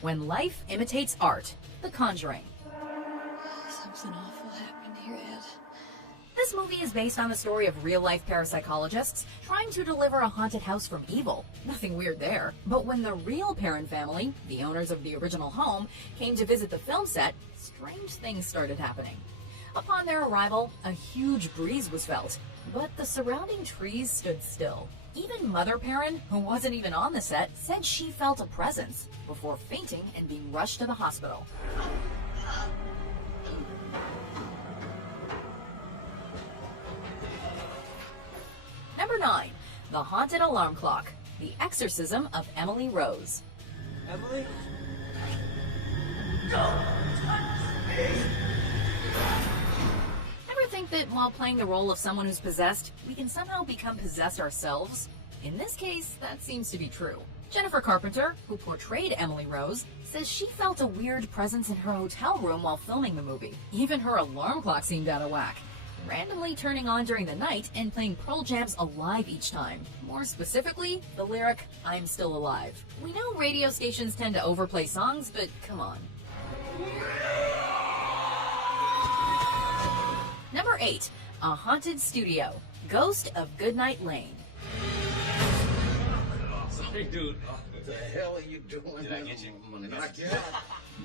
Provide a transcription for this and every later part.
When Life Imitates Art, The Conjuring. Something awful happened here, Ed. This movie is based on the story of real-life parapsychologists trying to deliver a haunted house from evil. Nothing weird there. But when the real Perron family, the owners of the original home, came to visit the film set, strange things started happening. Upon their arrival, a huge breeze was felt, but the surrounding trees stood still. Even Mother Perron, who wasn't even on the set, said she felt a presence before fainting and being rushed to the hospital. Number 9. The Haunted Alarm Clock. The Exorcism of Emily Rose. Emily? Ever think that while playing the role of someone who's possessed, we can somehow become possessed ourselves? In this case, that seems to be true. Jennifer Carpenter, who portrayed Emily Rose, says she felt a weird presence in her hotel room while filming the movie. Even her alarm clock seemed out of whack, randomly turning on during the night and playing Pearl Jam's Alive each time. More specifically, the lyric, "I'm still alive." We know radio stations tend to overplay songs, but come on. Number 8. A Haunted Studio. Ghost of Goodnight Lane. Sorry, dude. What the hell are you doing? Did I get you? Not yet.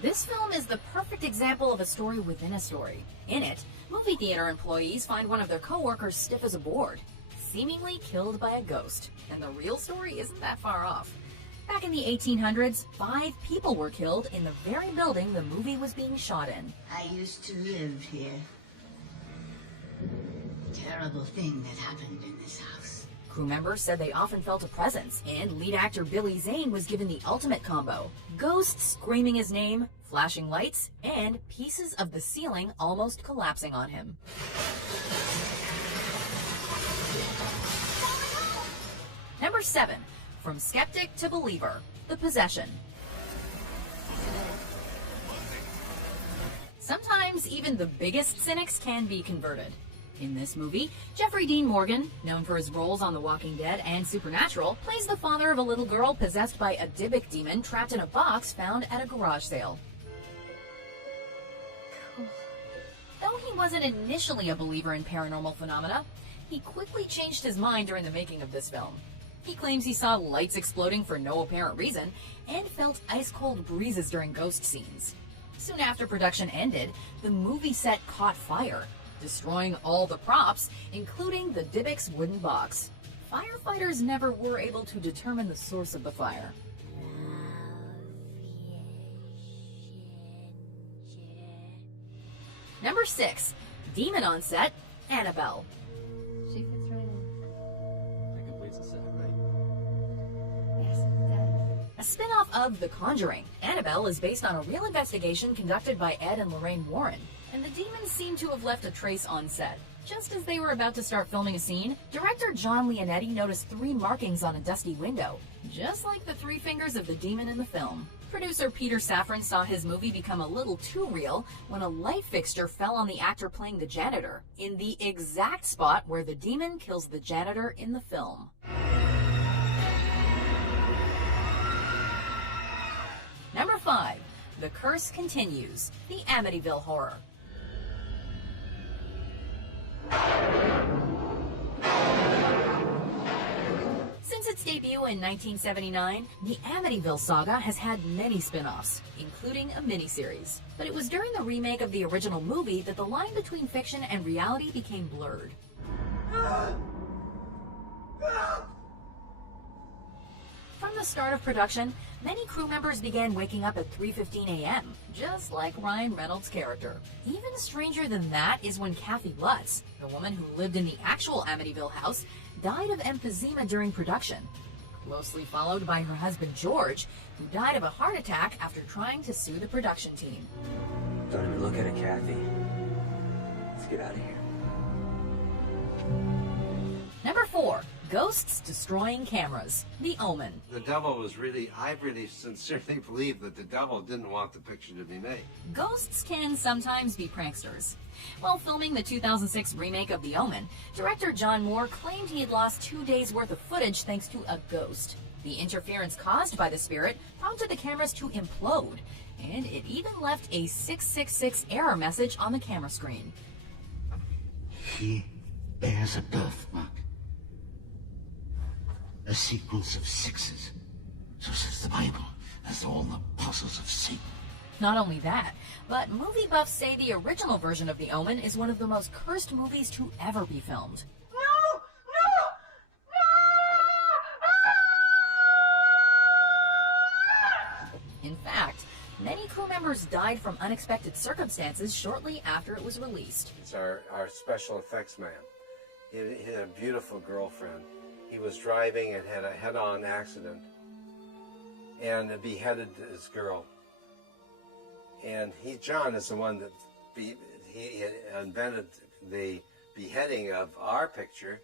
This film is the perfect example of a story within a story. In it, movie theater employees find one of their co-workers stiff as a board, seemingly killed by a ghost. And the real story isn't that far off. Back in the 1800s, 5 people were killed in the very building the movie was being shot in. I used to live here. Terrible thing that happened in this house. Crew members said they often felt a presence, and lead actor Billy Zane was given the ultimate combo. Ghosts screaming his name, flashing lights, and pieces of the ceiling almost collapsing on him. Number 7. From Skeptic to Believer, The Possession. Sometimes even the biggest cynics can be converted. In this movie, Jeffrey Dean Morgan, known for his roles on The Walking Dead and Supernatural, plays the father of a little girl possessed by a Dybbuk demon trapped in a box found at a garage sale. Though he wasn't initially a believer in paranormal phenomena, he quickly changed his mind during the making of this film. He claims he saw lights exploding for no apparent reason and felt ice-cold breezes during ghost scenes. Soon after production ended, the movie set caught fire, destroying all the props, including the Dybbuk's wooden box. Firefighters never were able to determine the source of the fire. Number 6. Demon on set, Annabelle. She fits right in. That completes the set, right? Yes, Dad. A spin-off of The Conjuring, Annabelle is based on a real investigation conducted by Ed and Lorraine Warren, and the demons seem to have left a trace on set. Just as they were about to start filming a scene, director John Leonetti noticed 3 markings on a dusty window, just like the 3 fingers of the demon in the film. Producer Peter Safran saw his movie become a little too real when a light fixture fell on the actor playing the janitor, in the exact spot where the demon kills the janitor in the film. Number 5. The Curse Continues, The Amityville Horror. Since its debut in 1979, the Amityville saga has had many spin-offs, including a miniseries. But it was during the remake of the original movie that the line between fiction and reality became blurred. From the start of production, many crew members began waking up at 3:15 a.m., just like Ryan Reynolds' character. Even stranger than that is when Kathy Lutz, the woman who lived in the actual Amityville house, died of emphysema during production, closely followed by her husband George, who died of a heart attack after trying to sue the production team. Don't even look at it, Kathy. Let's get out of here. Number 4. Ghosts Destroying Cameras, The Omen. The devil was I really sincerely believe that the devil didn't want the picture to be made. Ghosts can sometimes be pranksters. While filming the 2006 remake of The Omen, director John Moore claimed he had lost 2 days' worth of footage thanks to a ghost. The interference caused by the spirit prompted the cameras to implode, and it even left a 666 error message on the camera screen. He bears a birthmark. A sequence of sixes. So says the Bible, as all the apostles of Satan. Not only that, but movie buffs say the original version of The Omen is one of the most cursed movies to ever be filmed. In fact, many crew members died from unexpected circumstances shortly after it was released. It's our special effects man. He had a beautiful girlfriend. He was driving and had a head-on accident and beheaded his girl. And John is the one that he invented the beheading of our picture.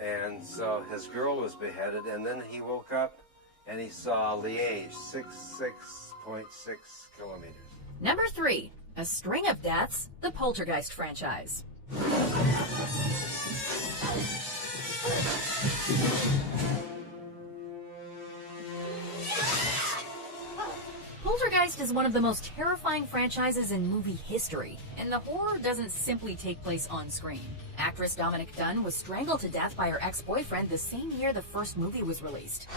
And so his girl was beheaded, and then he woke up and he saw Liège, 66.6 kilometers. Number 3, a string of deaths, the Poltergeist franchise. Poltergeist is one of the most terrifying franchises in movie history, and the horror doesn't simply take place on screen. Actress Dominique Dunn was strangled to death by her ex-boyfriend the same year the first movie was released.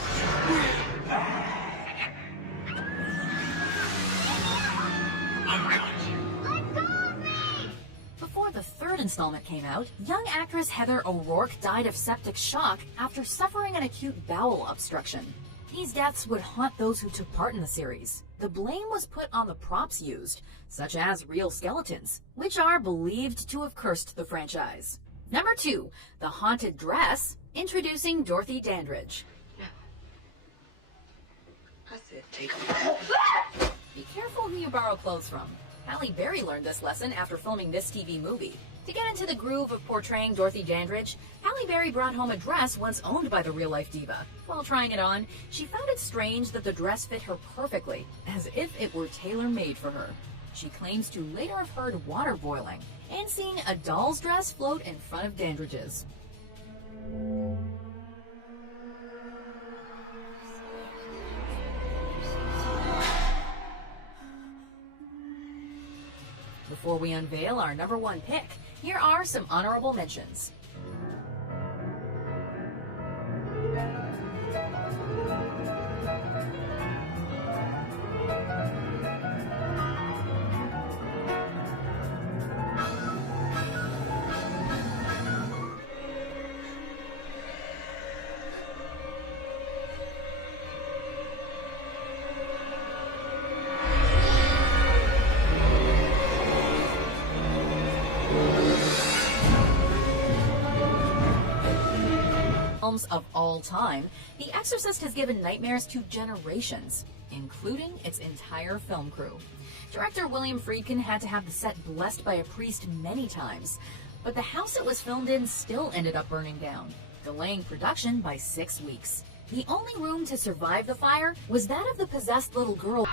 Before the third installment came out, young actress Heather O'Rourke died of septic shock after suffering an acute bowel obstruction. These deaths would haunt those who took part in the series. The blame was put on the props used, such as real skeletons, which are believed to have cursed the franchise. Number 2, the haunted dress, introducing Dorothy Dandridge. I said take them. Be careful who you borrow clothes from. Halle Berry learned this lesson after filming this TV movie. To get into the groove of portraying Dorothy Dandridge, Halle Berry brought home a dress once owned by the real-life diva. While trying it on, she found it strange that the dress fit her perfectly, as if it were tailor-made for her. She claims to later have heard water boiling and seeing a doll's dress float in front of Dandridge's. Before we unveil our number 1 pick, here are some honorable mentions. Of all time, The Exorcist has given nightmares to generations, including its entire film crew. Director William Friedkin had to have the set blessed by a priest many times, but the house it was filmed in still ended up burning down, delaying production by 6 weeks. The only room to survive the fire was that of the possessed little girl.